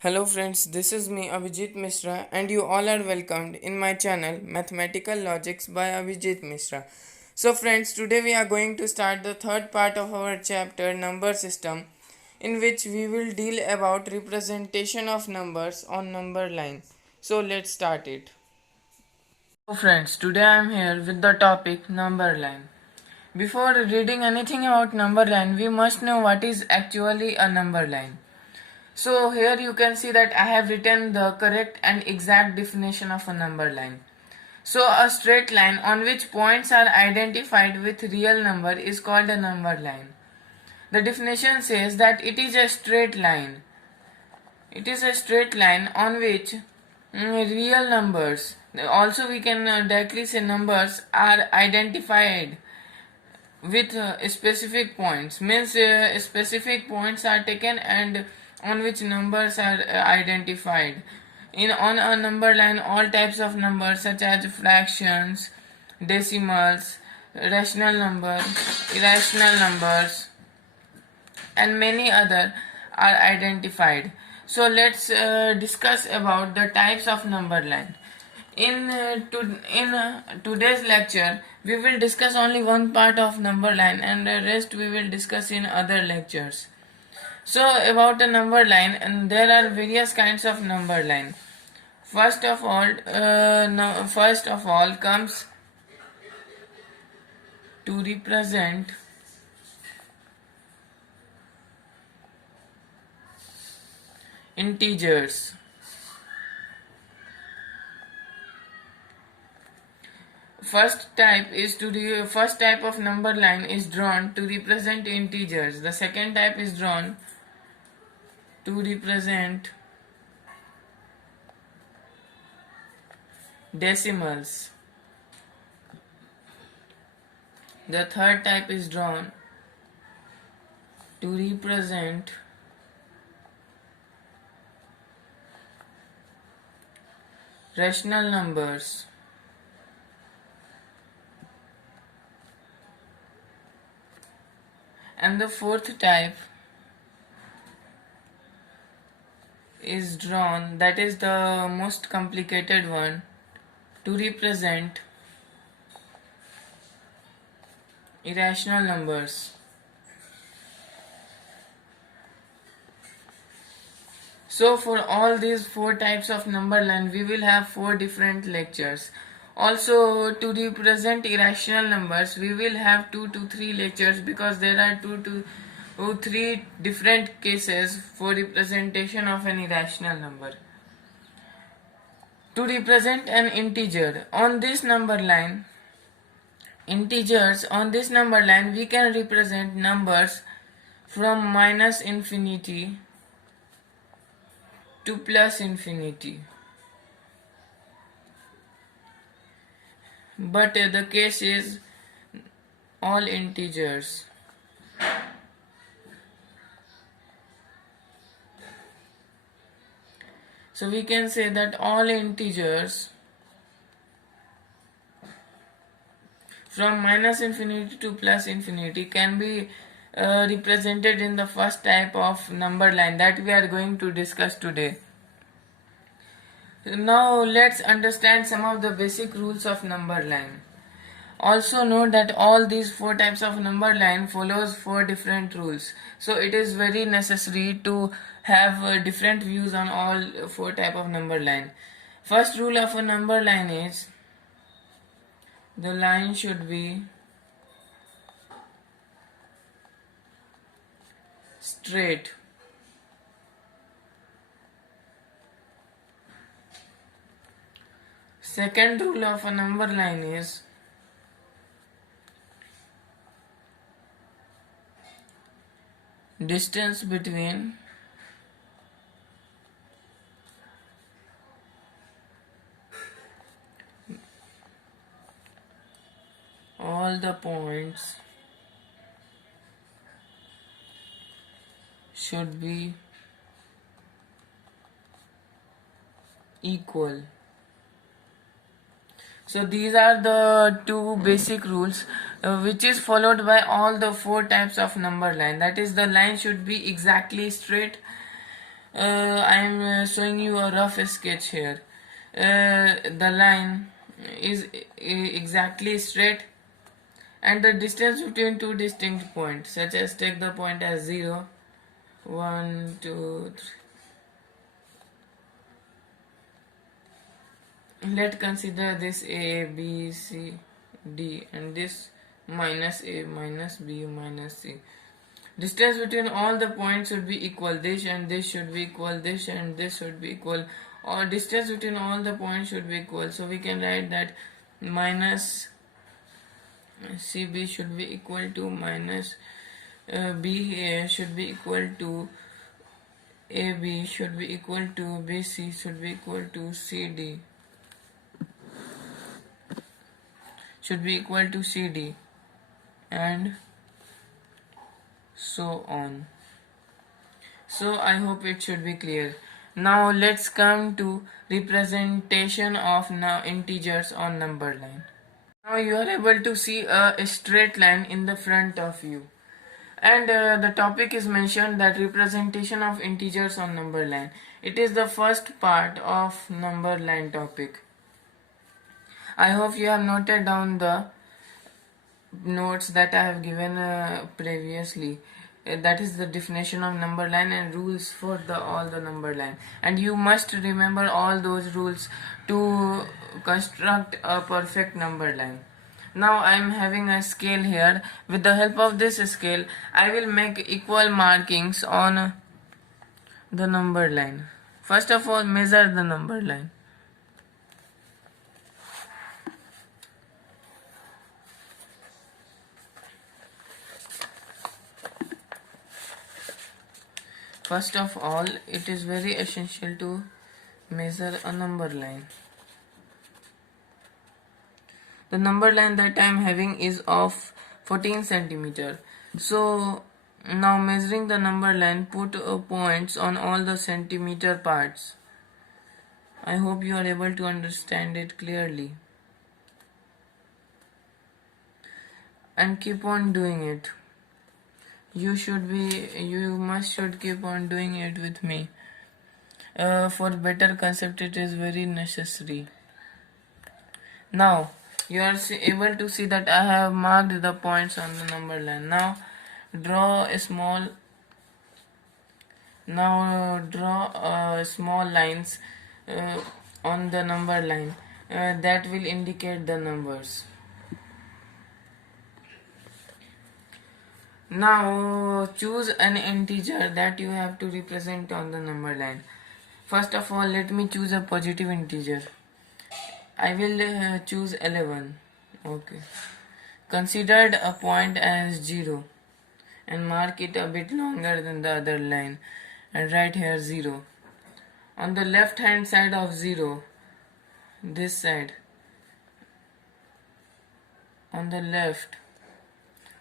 Hello friends, this is me Abhijit Mishra and you all are welcomed in my channel Mathematical Logics by Abhijit Mishra. So friends, today we are going to start the third part of our chapter number system, in which we will deal about representation of numbers on number line. So let's start it. So friends, today I am here with the topic number line. Before reading anything about number line, we must know what is actually a number line. So here you can see that I have written the correct and exact definition of a number line. So a straight line on which points are identified with real number is called a number line. The definition says that it is a straight line. It is a straight line on which real numbers, also we can directly say numbers, are identified with specific points. Means specific points are taken and on which numbers are identified. On a number line, all types of numbers such as fractions, decimals, rational numbers, irrational numbers, and many other are identified. So let's discuss about the types of number line. In today's lecture, we will discuss only one part of number line and the rest we will discuss in other lectures. So about a number line, and there are various kinds of number line. First of all comes to represent integers. First type of number line is drawn to represent integers. The second type is drawn to represent decimals. The third type is drawn to represent rational numbers. And the fourth type is drawn, that is the most complicated one, to represent irrational numbers. So for all these four types of number line, we will have four different lectures. Also, to represent irrational numbers, we will have 2 to 3 lectures, because there are 2 to 3 different cases for representation of an irrational number. To represent an integer on this number line, we can represent numbers from minus infinity to plus infinity. But the case is all integers. So we can say that all integers from minus infinity to plus infinity can be represented in the first type of number line that we are going to discuss today. Now let's understand some of the basic rules of number line. Also note that all these four types of number line follows four different rules. So it is very necessary to have different views on all four type of number line. First rule of a number line is the line should be straight. Second rule of a number line is distance between all the points should be equal. So these are the two basic rules which is followed by all the four types of number line. That is, the line should be exactly straight, I am showing you a rough sketch here. The line is exactly straight, and the distance between two distinct points, such as take the point as 0, 1, 2, 3. Let's consider this A, B, C, D, and this minus A, minus B, minus C. Distance between all the points should be equal. This and this should be equal. This and this should be equal. Or distance between all the points should be equal. So we can write that minus CB should be equal to minus BA should be equal to AB should be equal to BC should be equal to CD should be equal to CD, and so on. So I hope it should be clear. Now let's come to representation of integers on number line. Now you are able to see a straight line in the front of you, and the topic is mentioned that representation of integers on number line. It is the first part of number line topic. I hope you have noted down the notes that I have given previously. That is the definition of number line and rules for all the number line, and you must remember all those rules to construct a perfect number line. Now I am having a scale here. With the help of this scale, I will make equal markings on the number line. First of all, measure the number line. First of all, it is very essential to measure a number line. The number line that I am having is of 14 centimeter. So now measuring the number line, put points on all the centimeter parts. I hope you are able to understand it clearly. And keep on doing it. You should keep on doing it with me. For better concept, it is very necessary. Now you are able to see that I have marked the points on the number line. Now draw small lines on the number line that will indicate the numbers. Now choose an integer that you have to represent on the number line. First of all, let me choose a positive integer. I will choose 11. Okay. Consider a point as 0 and mark it a bit longer than the other line and write here 0. On the left hand side of 0, this side, on the left,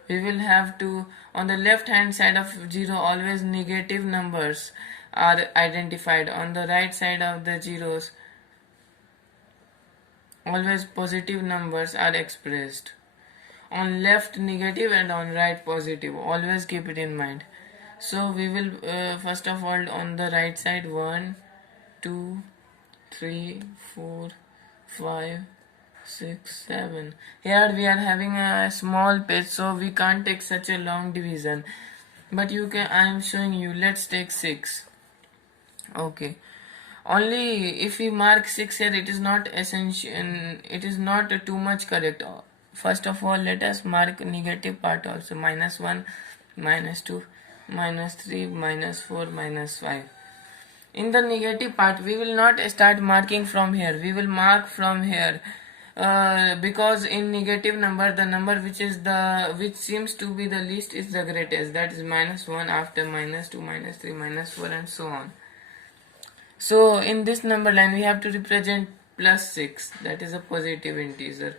we will have to, on the left hand side of 0, always negative numbers are identified. On the right side of the zeros, always positive numbers are expressed. On left negative and on right positive, always keep it in mind. So we will first of all on the right side 1, 2, 3, 4, 5, 6, 7. Here we are having a small page, so we can't take such a long division, but you can, I am showing you. Let's take 6. Okay, only if we mark 6 here, it is not essential, it is not too much correct. First of all, let us mark negative part also. -1, -2, -3, -4, -5. In the negative part, we will not start marking from here. We will mark from here. Because in negative number, the number which seems to be the least is the greatest. That is -1, after -2, -3, -4, and so on. So in this number line, we have to represent +6. That is a positive integer.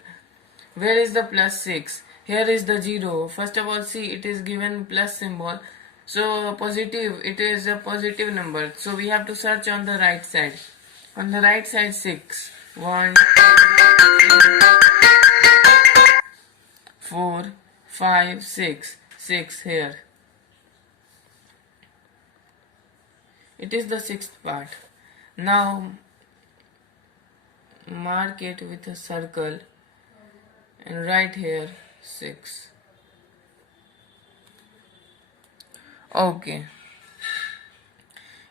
Where is the +6? Here is the 0. First of all, see, it is given plus symbol. So positive, it is a positive number. So we have to search on the right side. On the right side, 6. 1, 4, 5, 6. 6 here. It is the sixth part. Now mark it with a circle and write here 6. Okay.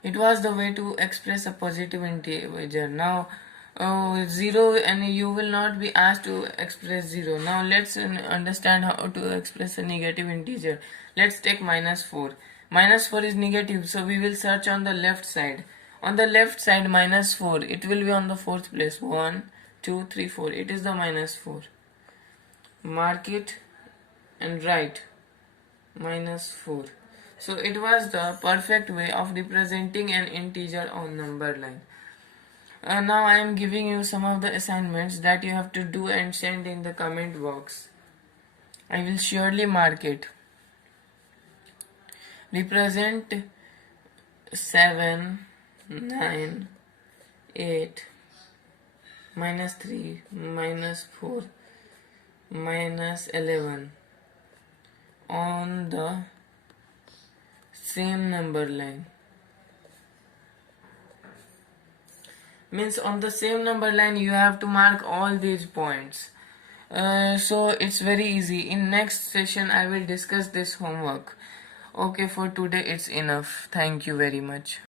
It was the way to express a positive integer. Now 0, and you will not be asked to express 0. Now let's understand how to express a negative integer. Let's take -4. -4 is negative, so we will search on the left side. On the left side, -4, it will be on the fourth place. 1, 2, 3, 4. It is the -4. Mark it and write -4. So it was the perfect way of representing an integer on number line. Now I am giving you some of the assignments that you have to do and send in the comment box. I will surely mark it. Represent 7, 9, 8, -3, -4, -11 on the same number line. Means on the same number line you have to mark all these points. So it's very easy. In next session I will discuss this homework. Okay, for today it's enough. Thank you very much.